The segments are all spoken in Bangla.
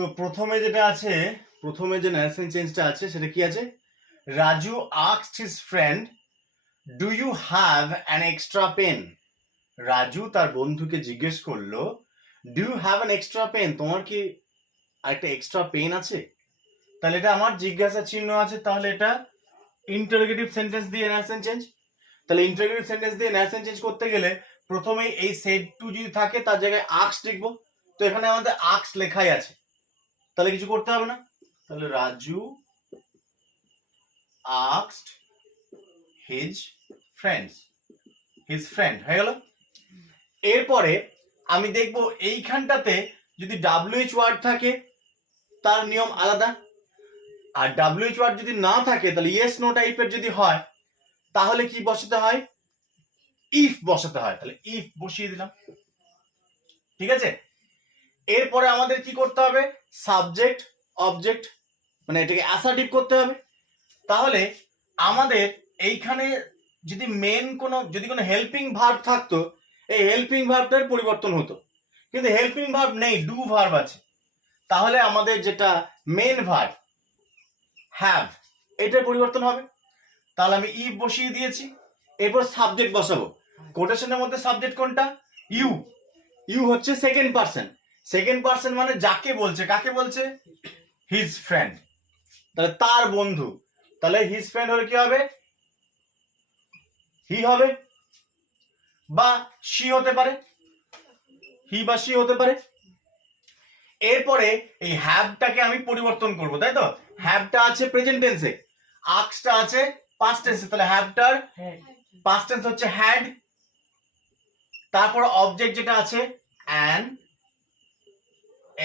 তো প্রথমে যে নারেশন চেঞ্জটা আছে সেটা কি আছে? Raju asked his friend, do you have an extra pen? Raju তার বন্ধুকে জিজ্ঞেস করলো, do you have an extra pen? তোমার কি একটা এক্সট্রা পেন আছে? তাহলে এটা আমার জিজ্ঞাসা চিহ্ন আছে, তাহলে এটা ইন্টারোগেটিভ সেন্টেন্স দিয়ে নারেশন চেঞ্জ। তাহলে ইন্টারোগেটিভ সেন্টেন্স দিয়ে নারেশন চেঞ্জ করতে গেলে প্রথমে এই সেড টু যদি থাকে তার জায়গায় asked লিখবো। তো এখানে আমাদের asked লেখাই আছে, তাহলে কিছু করতে হবে না। তাহলে রাজু asked his friend হয়ে গেল। এরপরে আমি দেখব এইখানটাতে যদি WH ওয়ার্ড থাকে তার নিয়ম আলাদা, আর WH ওয়ার্ড যদি না থাকে তাহলে ইয়েস নো টাইপের যদি হয় তাহলে কি বসাতে হয়? ইফ বসাতে হয়। তাহলে ইফ বসিয়ে দিলাম, ঠিক আছে। এরপরে আমাদের কি করতে হবে? সাবজেক্ট অবজেক্ট, মানে এটাকে অ্যাসার্টিভ করতে হবে। তাহলে আমাদের এইখানে যদি কোনো হেল্পিং ভার্ব থাকতো, এই হেল্পিং ভার্বটার পরিবর্তন হতো, কিন্তু হেল্পিং ভার্ব নেই, ডু ভার্ব আছে। তাহলে আমাদের যেটা মেন ভার্ব হ্যাভ, এটার পরিবর্তন হবে। তাহলে আমি ইফ বসিয়ে দিয়েছি। এরপর সাবজেক্ট বসাবো। কোটেশনের মধ্যে সাবজেক্ট কোনটা? ইউ হচ্ছে সেকেন্ড পারসন মানে যাকে বলছে, কাকে বলছে? হিজ ফ্রেন্ড, তাহলে তার বন্ধু। তাহলে হিজ ফ্রেন্ড হলে কি হবে? হি হবে, বা শি হতে পারে, হি বা শি হতে পারে। এরপরে এই হ্যাভটাকে আমি পরিবর্তন করব, তাই তো? হ্যাভটা আছে প্রেজেন্ট টেন্সে, আস্কটা আছে পাস্ট টেন্সে, তাহলে হ্যাভটার পাস্ট টেন্স হচ্ছে হ্যাড। তারপর অবজেক্ট যেটা আছে অ্যান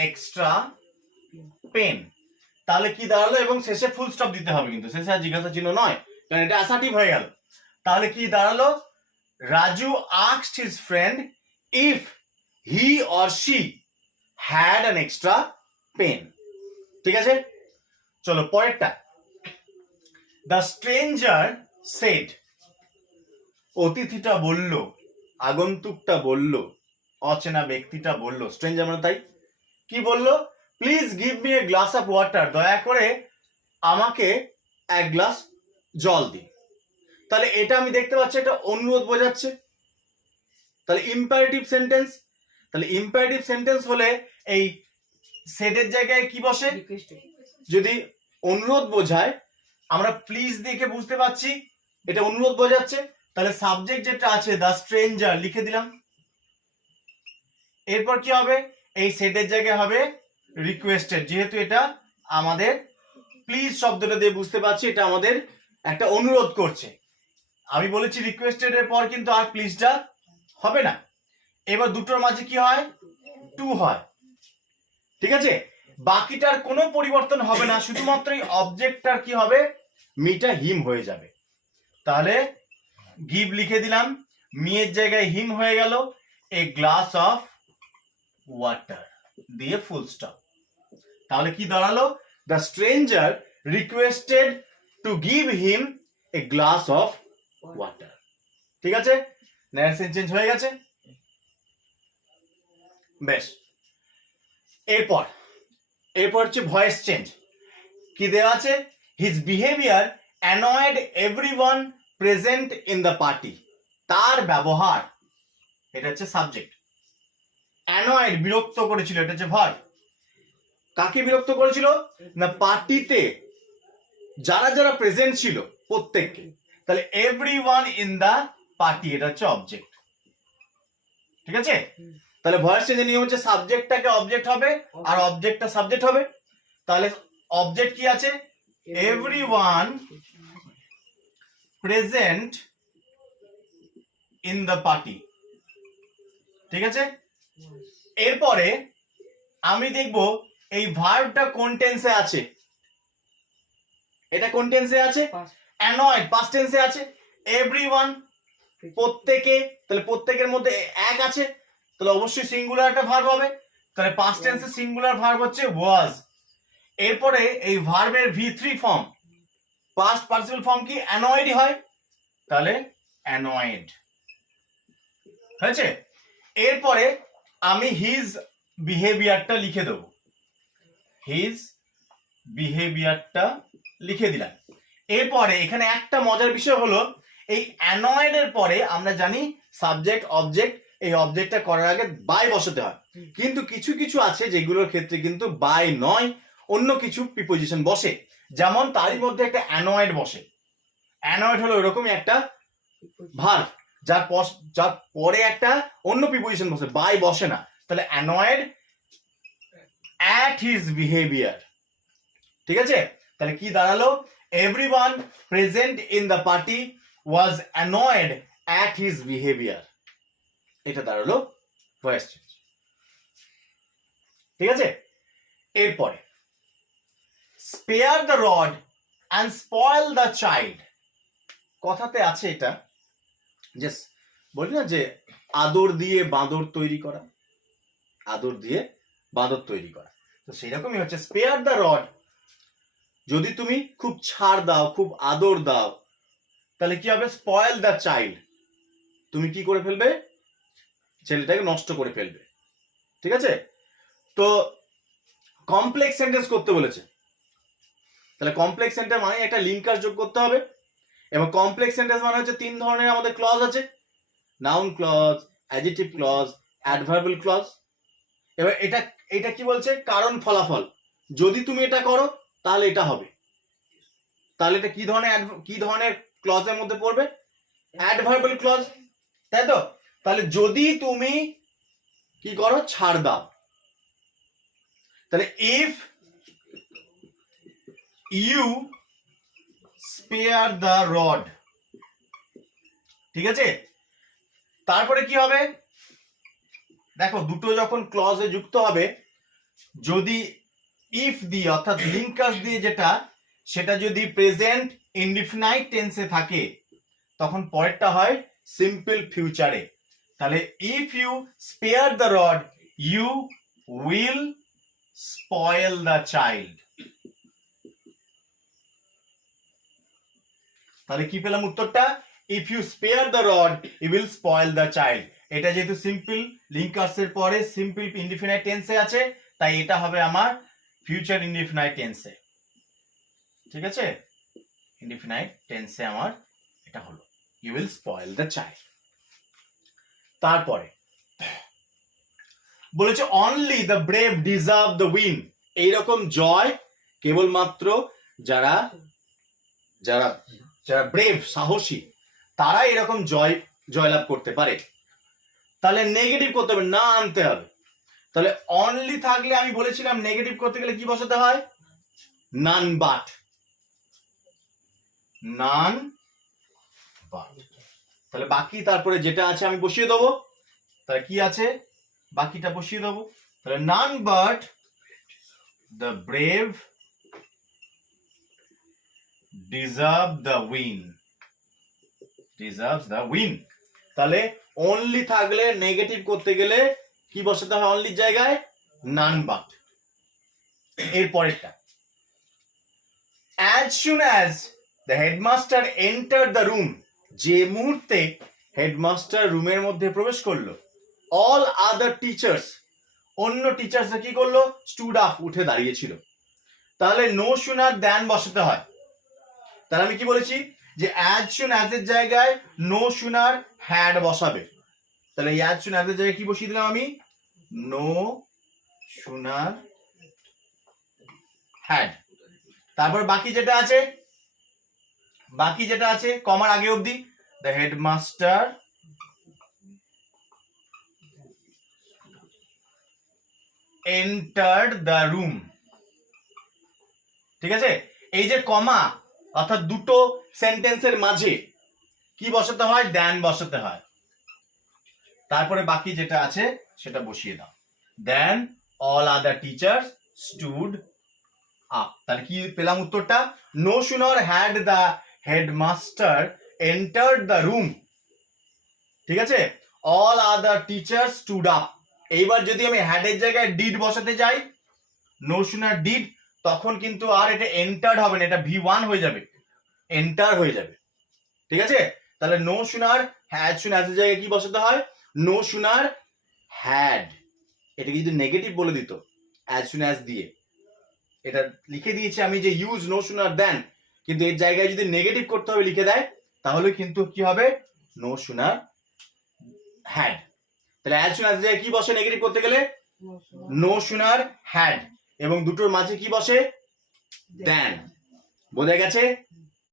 এক্সট্রা পেন, তাহলে কি দাঁড়ালো? এবং শেষে ফুল স্টপ দিতে হবে, কিন্তু শেষে আর জিজ্ঞাসা চিহ্ন নয়, কারণ এটা অ্যাসার্টিভ হয়ে গেল। তাহলে কি দাঁড়ালো? Raju asked his friend if he or she had an extra pen, ঠিক আছে। চলো পরেরটা। The stranger said, অতিথিটা বলল, আগন্তুকটা বলল, অচেনা ব্যক্তিটা বলল, স্ট্রেঞ্জার মানে তাই। কি বলল? Please give me a glass of water, দয়া করে আমাকে এক গ্লাস জল দিন। তাহলে এটা আমি দেখতে পাচ্ছি এটা অনুরোধ বোঝাচ্ছে, তাহলে ইম্পারেটিভ সেন্টেন্স। তাহলে ইম্পারেটিভ সেন্টেন্স হলে এই সেডের জায়গায় কি বসে? যদি অনুরোধ বোঝায়, আমরা প্লিজ দেখে বুঝতে পাচ্ছি এটা অনুরোধ বোঝাচ্ছে, তাহলে সাবজেক্ট যেটা আছে দ্য স্ট্রেঞ্জার লিখে দিলাম। এরপর কি হবে? এই সেটের জায়গায় হবে রিকোয়েস্টেড, যেহেতু এটা আমাদের প্লিজ শব্দটা দিয়ে বুঝতে পারছি এটা আমাদের একটা অনুরোধ করছে। আমি বলেছি রিকোয়েস্টেড এর পর কিন্তু আর প্লিজটা হবে না। এবার দুটোর মাঝে কি হয়? টু হয়, ঠিক আছে। বাকিটার কোনো পরিবর্তন হবে না, শুধুমাত্র এই অবজেক্টটার কি হবে? মিটা হিম হয়ে যাবে। তাহলে গিভ লিখে দিলাম, মিয়ের জায়গায় হিম হয়ে গেল, এ গ্লাস অফ ওয়াটার দিয়ে ফুল স্টপ। তাহলে কি দাঁড়ালো? The stranger requested to give him a glass of water, ঠিক আছে। নারেশন চেঞ্জ হয়ে গেছে, বেশ। এরপর হচ্ছে ভয়েস চেঞ্জ। কি দেওয়া আছে? His behaviour annoyed everyone present in the party, তার ব্যবহার, এটা হচ্ছে সাবজেক্ট। অ্যানয়েড বিরক্ত করেছিল, এটা হচ্ছে ভার্ব। কাকে বিরক্ত করেছিল? না পার্টিতে যারা যারা প্রেজেন্ট ছিল প্রত্যেককে। তাহলে এভরিওয়ান ইন দ্য পার্টি, এটা হচ্ছে অবজেক্ট, ঠিক আছে। তাহলে ভয়েস চেঞ্জের নিয়ম হচ্ছে সাবজেক্টটাকে অবজেক্ট হবে আর অবজেক্টটা সাবজেক্ট হবে। তাহলে অবজেক্ট কি আছে? Everyone present in the party, ঠিক আছে। এরপরে আমি দেখব এই ভার্বটা কোন টেন্সে আছে। এটা কোন টেন্সে আছে? অ্যানয়েড পাস্ট টেন্সে আছে। এভরিওয়ান প্রত্যেকে, তাহলে প্রত্যেকের মধ্যে এক আছে, তাহলে অবশ্যই সিঙ্গুলার একটা ভার্ব হবে। তাহলে পাস্ট টেন্সে সিঙ্গুলার ভার্ব হচ্ছে ওয়াজ। এরপরে এই ভার্বের V3 form, past participle form কি? অ্যানয়েডই হয়, তাহলে অ্যানয়েড হয়েছে। এরপরে আমি হিজ বিহেভিয়ারটা লিখে দেব। হিজ বিহেভিয়ারটা লিখে দিলাম। এরপরে এখানে একটা মজার বিষয় হলো, এই অ্যানয়েড এর পরে আমরা জানি সাবজেক্ট অবজেক্ট, এই অবজেক্টটা করার আগে বাই বসাতে হয়, কিন্তু কিছু কিছু আছে যেগুলোর ক্ষেত্রে কিন্তু বাই নয়, অন্য কিছু প্রিপোজিশন বসে। যেমন তারই মধ্যে একটা অ্যানয়েড বসে। অ্যানয়েড হলো এরকমই একটা ভার্ব যার পরে একটা অন্য প্রিপোজিশন বসে, বাই বসে না। তাহলে অ্যানয়েড অ্যাট হিজ বিহেভিয়ার। ঠিক আছে, তাহলে কি দাঁড়ালো? Everyone present in the party was annoyed at his behaviour. এটা দাঁড়ালো ভয়েস চেঞ্জ। ঠিক আছে, এরপরে spare the rod and spoil the child. কথাতে আছে এটা, যে বলি না যে আদর দিয়ে বাঁদর তৈরি করা, আদর দিয়ে বাঁদর তৈরি করা, তো সেই রকমই হচ্ছে স্পেয়ার দ্য রড। যদি তুমি খুব ছাড় দাও, খুব আদর দাও, তাহলে কি হবে? স্পয়েল দ্য চাইল্ড, তুমি কি করে ফেলবে? ছেলেটাকে নষ্ট করে ফেলবে। ঠিক আছে, তো কমপ্লেক্স সেন্টেন্স করতে বলেছে, তাহলে কমপ্লেক্স সেন্টেন্স মানে একটা লিঙ্কার যোগ করতে হবে। এবং কমপ্লেক্স সেন্টেন্স মানে হচ্ছে তিন ধরনের আমাদের ক্লজ আছে, noun clause, adjective clause, adverbial clause. এবার এটা কি বলছে? কারণ ফলাফল, যদি তুমি এটা করো তাহলে এটা হবে। তাহলে এটা কি ধরনের ক্লজের মধ্যে পড়বে? অ্যাডভার্বাল ক্লজ, তাই তো? তাহলে যদি তুমি কি করো? ছাড় দাও। তাহলে if you spare the rod, ঠিক আছে? তারপরে কি হবে? দেখো, দুটো যখন ক্লজে যুক্ত হবে, যদি ইফ দিয়ে অর্থাৎ লিঙ্কাস দিয়ে যেটা, সেটা যদি প্রেজেন্ট ইনডিফিনাইট টেন্সে থাকে, তখন পরেরটা হয় সিম্পল ফিউচারে। তাহলে if you spare the rod you will spoil the child. তাহলে কি পেলাম উত্তরটা? If you spare the rod you will spoil the child. এটা যেহেতু সিম্পল লিঙ্কার্স এর পরে সিম্পল ইনডিফিনাইট টেন্সে আছে, তাই এটা হবে আমার ফিউচার ইনডিফিনাইট টেন্সে। ঠিক আছে, ইনডিফিনাইট টেন্সে আমার এটা হলো you will spoil the child. তারপরে বলেছে only the brave deserve the win. এইরকম জয় কেবলমাত্র যারা যারা যারা ব্রেভ, সাহসী, তারা এরকম জয়লাভ করতে পারে। তাহলে নেগেটিভ করতে হবে, না আনতে হবে। তাহলে অনলি থাকলে আমি বলেছিলাম নেগেটিভ করতে গেলে কি বসাতে হয়? None but, none but. তাহলে বাকি তারপরে যেটা আছে আমি বসিয়ে দেবো। তাহলে কি আছে? বাকিটা বসিয়ে দেবো। তাহলে none but the brave deserve the win, deserve the win. তাহলে অনলি থাকলে নেগেটিভ করতে গেলে কি বসাতে হয় অনলির জায়গায়? None but. এর পরেরটা, as soon as the headmaster entered the room, যে মুহূর্তে হেডমাস্টার রুমের মধ্যে প্রবেশ করলো, all other teachers, অন্য টিচার্স কি করলো? stood up, উঠে দাঁড়িয়েছিল। তাহলে no sooner than বসাতে হয়। তাহলে আমি কি বলেছি? যে as soon as এর জায়গায় no sooner had বসাবে। তাহলে as soon as এর জায়গায় কি বসিয়ে দিলাম আমি? no sooner had। তারপর বাকি যেটা আছে কমার আগে অবধি, the headmaster entered the room। ঠিক আছে, এই যে কমা অর্থাৎ দুটো সেন্টেন্সের মাঝে কি বসাতে হয়? দেন বসাতে হয়। তারপরে বাকি যেটা আছে সেটা বসিয়ে দাও। Then all other teachers stood up. তাহলে কি পেলাম উত্তরটা? No sooner had the headmaster entered the room. ঠিক আছে, all other teachers stood up. এইবার যদি আমি হ্যাডের জায়গায় ডিড বসাতে যাই, নো সুনার ডিড, তখন কিন্তু আর এটা এন্টার্ড হবে না, এটা V1 হয়ে যাবে, এন্টার হয়ে যাবে। ঠিক আছে, তাহলে no sooner had soon as এর জায়গায় কি বসাতে হয়? No sooner had. এটাকে যদি নেগেটিভ বলে দিত অ্যাজ সুন অ্যাজ দিয়ে, এটা লিখে দিয়েছি আমি যে ইউজ নো সুনার দেন, কিন্তু এর জায়গায় যদি নেগেটিভ করতে হবে লিখে দেয় তাহলে কিন্তু কি হবে নো সুনার হ্যাড। তাহলে অ্যাজ সুন অ্যাজ এর কি বসে নেগেটিভ করতে গেলে নো সুনার হ্যাড, এবং দুটোর মাঝে কি বসে দেন। বোঝা গেছে?